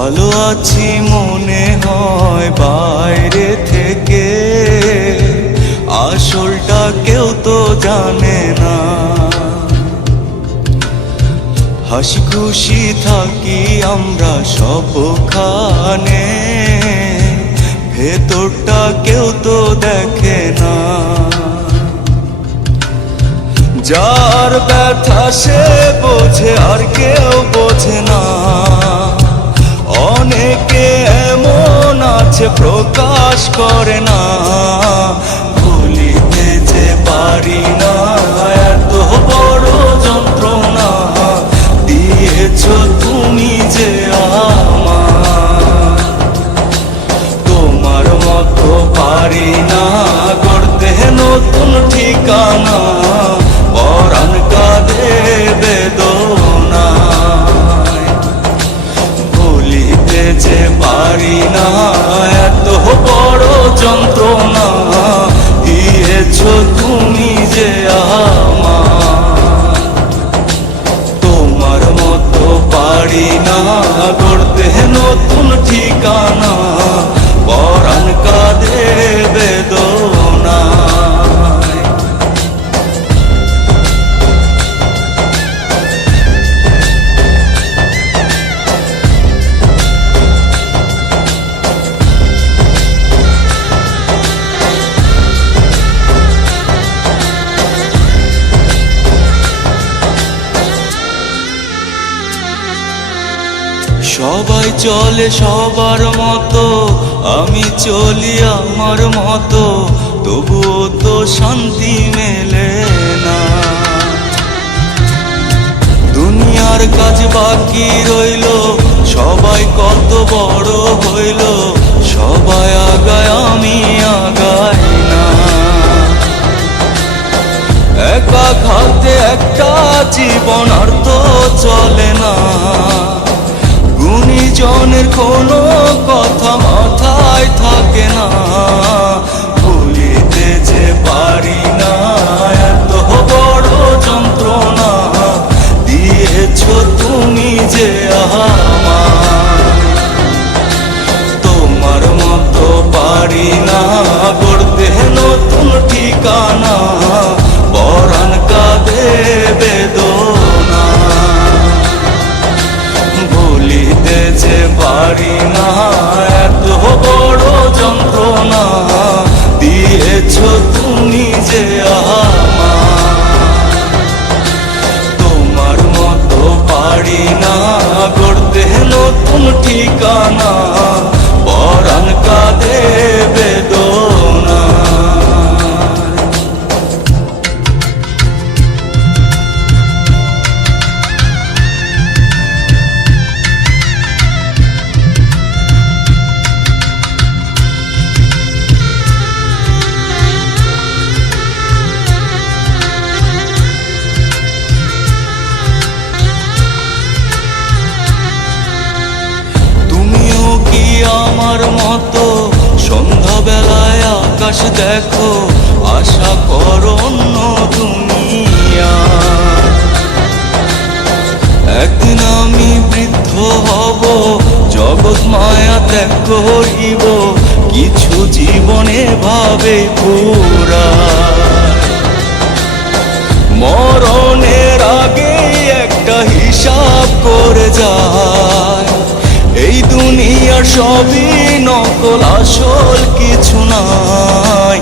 ভালো আছি মনে হয় বাইরে থেকে, আসলটা কেউ তো জানে না। হাসি খুশি থাকি আমরা সবখানে, ভেতরটা কেউ তো দেখে না। যার ব্যথা সে বোঝে আর কেউ বোঝে না। অনেকে এমন আছে প্রকাশ করে না। ভুলিতে যে পারি না এত বড় যন্ত্রণা দিয়েছ তুমি যে আমার। তোমার মতো পারি না গড়তে নতুন ঠিকানা, পরাণ কাঁদে বেদনায়। ভুলিতে যে পারি না এত বড় যন্ত্রণা দিয়েছ তুমি যে আমার। তোমার মতো পারি না গড়তে নতুন ঠিকানা, পরাণ কাঁদে বেদনায়। সবাই চলে সবার মতো, আমি চলি আমার মতো, তবুও তো শান্তি মেলে না। দুনিয়ার কাজ বাকি রইল, সবাই কত বড় হইল, সবাই আগায় আমি আগাই না। একা খাতে একটা জীবন আর তো চলে না। গুণীজনের কোনো কথা মাথায় থাকে না। ভুলিতে যে পারি না এত বড় যন্ত্রণা দিয়েছ তুমি যে আমার। তোমার মতো পারি না গড়তে নতুন ঠিকানা, পরাণ কাঁদে বেদনা। ভুলিতে যে পারি না এত বড় যন্ত্রণা দিয়েছ তুমি যে আমার। তোমার মতো পারি না গড়তে নতুন ঠিকানা, পরাণ কাঁদে বেদনা। আমার মতো সন্ধ্যাবেলায় আকাশ দেখো, আশা করো অন্য দুনিয়া। একদিন আমি বৃদ্ধ হব, জগৎ মায়া ত্যাগ করিব, কিছু জীবনে ভাবে পুরা। মরণের আগে একটা হিসাব করে যায়, এই দুনিয়ার সবই নকল, আসল কিছু নাই।